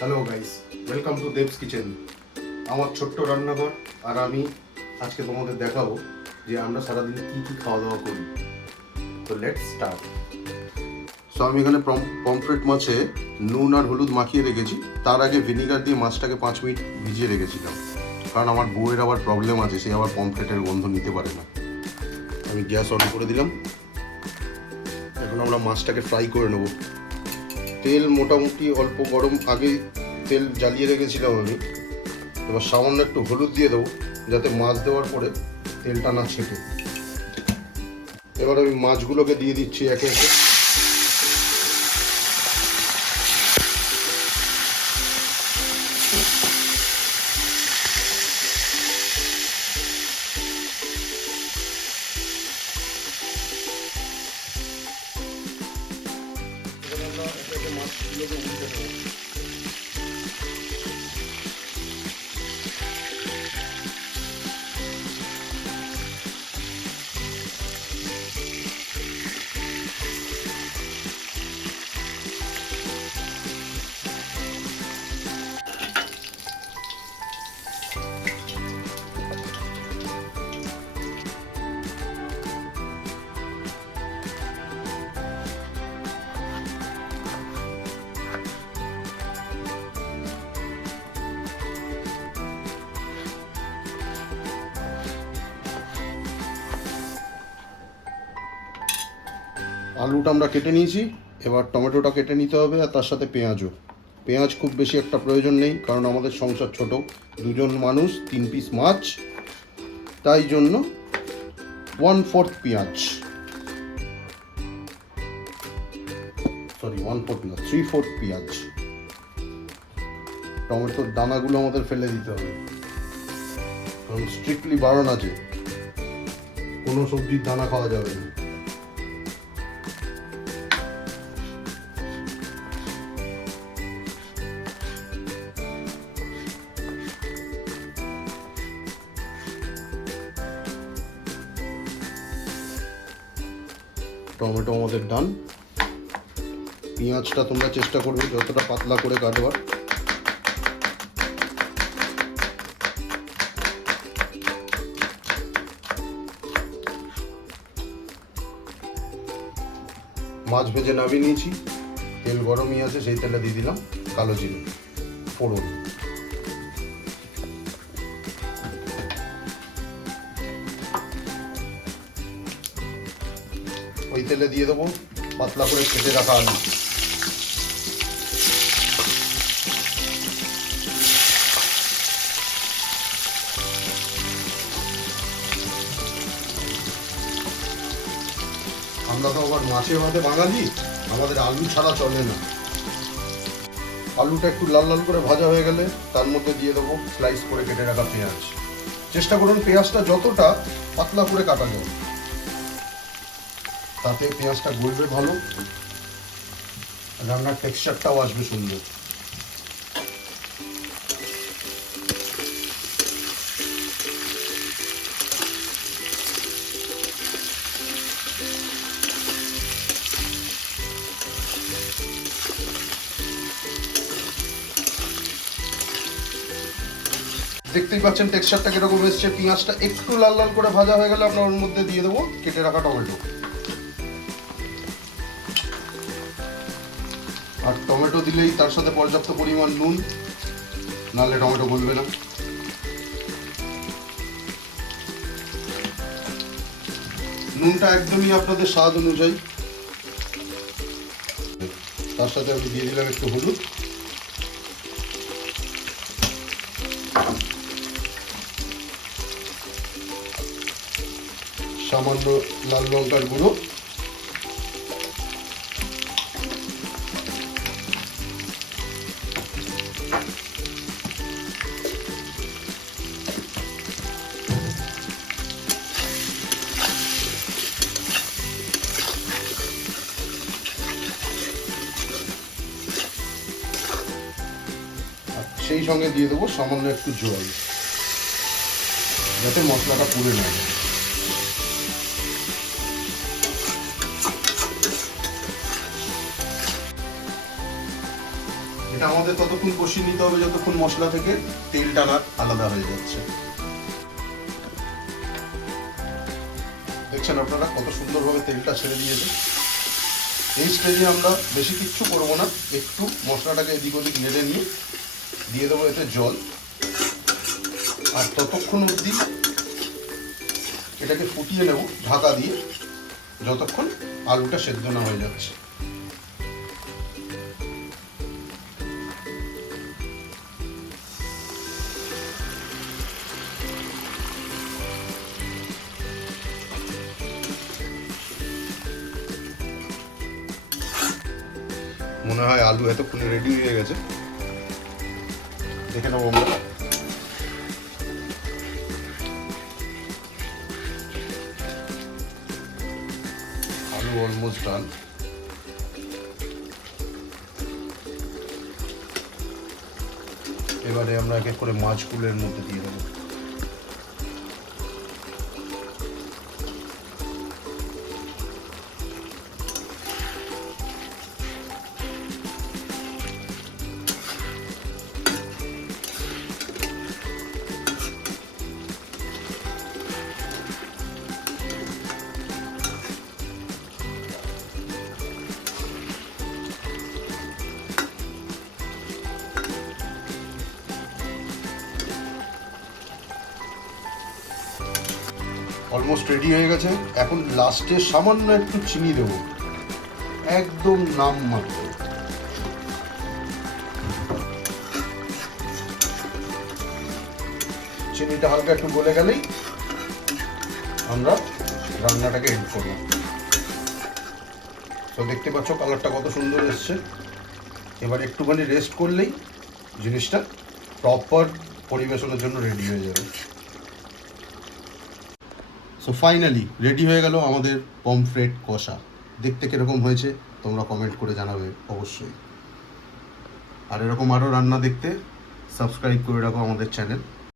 Hello guys, welcome to দেবস kitchen. আমার ছোট্ট রান্নাঘর আর আমি আজকে তোমাদের দেখাবো যে আমরা সারাদিন কি কি খাওয়া দাওয়া করি। তো লেটস স্টার্ট। সো আমি এখানে পমফ্রেট মাছে নুন আর হলুদ মাখিয়ে রেখেছি। তার আগে ভিনিগার দিয়ে মাছটাকে 5 মিনিট ভিজিয়ে রেখেছিলাম, কারণ আমার বউয়ের আবার প্রবলেম আছে, সে আবার পমফ্রেটের গন্ধ নিতে পারে না। আমি গ্যাস অন করে দিলাম। এখন আমরা মাছটাকে ফ্রাই করে নেব। তেল মোটামুটি অল্প গরম, আগে তেল জ্বালিয়ে রেখেছিলাম আমি। এবার সামান্য একটু হলুদ দিয়ে দেবো, যাতে মাছ দেওয়ার পরে তেলটা না ছেঁকে। এবার আমি মাছগুলোকে দিয়ে দিচ্ছি একে একে। মাছগুলোকে উল্টে দেবো। আলুটা আমরা কেটে নিয়েছি, এবার টমেটোটা কেটে নিতে হবে, আর তার সাথে পেঁয়াজও। পেঁয়াজ খুব বেশি একটা প্রয়োজন নেই, কারণ আমাদের সংসার ছোট, দুজন মানুষ, 3 পিস মাছ, তাই জন্য 1/4 পেঁয়াজ, সরি 1/4 না, 3/4 পেঁয়াজ। টমেটোর দানাগুলো আমাদের ফেলে দিতে হবে, কারণ স্ট্রিক্টলি বারণ আছে, কোনো সবজির দানা খাওয়া যাবে না। টমেটো আমাদের ডান। পেঁয়াজটা তোমরা চেষ্টা করবে যতটা পাতলা করে কাটবার। মাছ ভেজে নামিয়ে নিয়েছি, তেল গরমই আছে, সেই তেলে দিয়ে দিলাম কালো জিরে ফোড়ন। ওই তেলে দিয়ে দেবো পাতলা করে কেটে রাখা আলু। আমরা তো আবার মাছে ভাতে বাঙালি, আমাদের আলু ছাড়া চলে না। আলুটা একটু লাল লাল করে ভাজা হয়ে গেলে তার মধ্যে দিয়ে দেবো স্লাইস করে কেটে রাখা পেঁয়াজ। চেষ্টা করুন পেঁয়াজটা যতটা পাতলা করে কাটা যায়, তাতে পেঁয়াজটা গলবে ভালো, রান্নার টেক্সচারটাও আসবে সুন্দর। দেখতেই পাচ্ছেন টেক্সচারটা কিরকম এসছে। পেঁয়াজটা একটু লাল লাল করে ভাজা হয়ে গেলে আমরা ওর মধ্যে দিয়ে দেবো কেটে রাখা টমেটো। আর টমেটো দিলেই তার সাথে পর্যাপ্ত পরিমাণ নুন, নাহলে টমেটো গলবে না। নুনটা একদমই আপনাদের স্বাদ অনুযায়ী। তার সাথে আমি দিয়ে দিলাম একটু হলুদ, সামান্য লাল লঙ্কার গুঁড়ো, সেই সঙ্গে দিয়ে দেবো সামান্য একটু জল, যাতে মশলাটা পুড়ে না যায়। এটা আমাদের ততক্ষণ কষিয়ে নিতে হবে যতক্ষণ মশলা থেকে তেলটা না আলাদা হয়ে যাচ্ছে। দেখছেন আপনারা কত সুন্দরভাবে তেলটা ছেড়ে দিয়েছে। এই স্টেজে আমরা বেশি কিচ্ছু করবো না, একটু মশলাটাকে এদিক ওদিক নেড়ে নিয়ে দিয়ে দেবো এতে জল। আর ততক্ষণ অবধি এটাকে ফুটিয়ে নেব ঢাকা দিয়ে, যতক্ষণ আলুটা সেদ্ধ না হয়ে যাচ্ছে। মনে হয় আলু এতক্ষণে রেডি হয়ে গেছে, দেখে নেবো আমরা। আলু অলমোস্ট ডান। এবারে আমরা এক এক করে মাছগুলোর মধ্যে দিয়ে দেবো। অলমোস্ট রেডি হয়ে গেছে। এখন লাস্টে সামান্য একটু চিনি দেবো, একদম নাম মাত্র। চিনিটা হালকা একটু গলে গেলেই আমরা রান্নাটাকে এড করব। তো দেখতে পাচ্ছ কালারটা কত সুন্দর এসছে। এবার একটুখানি রেস্ট করলেই জিনিসটা প্রপার পরিবেশনের জন্য রেডি হয়ে যাবে। সো ফাইনালি রেডি হয়ে গেল আমাদের পমফ্রেট কষা। দেখতে কীরকম হয়েছে তোমরা কমেন্ট করে জানাবে অবশ্যই। আর এরকম আরও রান্না দেখতে সাবস্ক্রাইব করে রাখো আমাদের চ্যানেল।